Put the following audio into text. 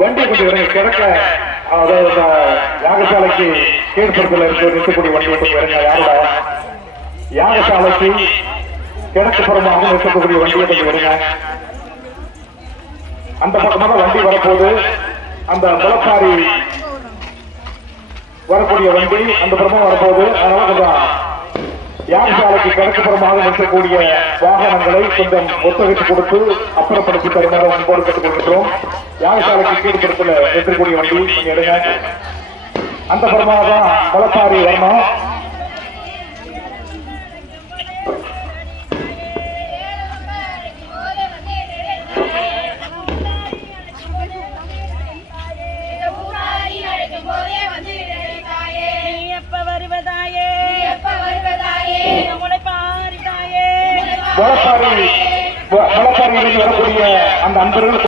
வண்டி கொஞ்சம் கிடக்க, அதாவது யாகசாலைக்கு கீழ்புறத்தில் இருக்கக்கூடிய வண்டி கொஞ்சம் இறங்க. யாரோட யாகசாலைக்கு கிழக்கு புறமாக இருக்கக்கூடிய வண்டியை கொஞ்சம் வருங்க. அந்த பக்கமாக வண்டி வரப்போது, அந்த முளப்பாரி வரக்கூடிய வண்டி அந்த புறமா வரப்போது. அதனால கொஞ்சம் யாகசாலைக்கு கிழக்கு புறமாக நிற்கக்கூடிய வாகனங்களை கொஞ்சம் ஒத்துழைப்பு கொடுத்து அப்புறப்படுத்தி தருமாறு அன்போடு கேட்டுக் கொள்கின்றோம். யாகசாலைக்கு கீழ்புறத்தில் நிற்கக்கூடிய வண்டி கொஞ்சம் எடுங்க. அந்த புறமாக தான் முளப்பாரி வரணும். முளப்பாரி வரக்கூடிய அந்த அன்பர்கள்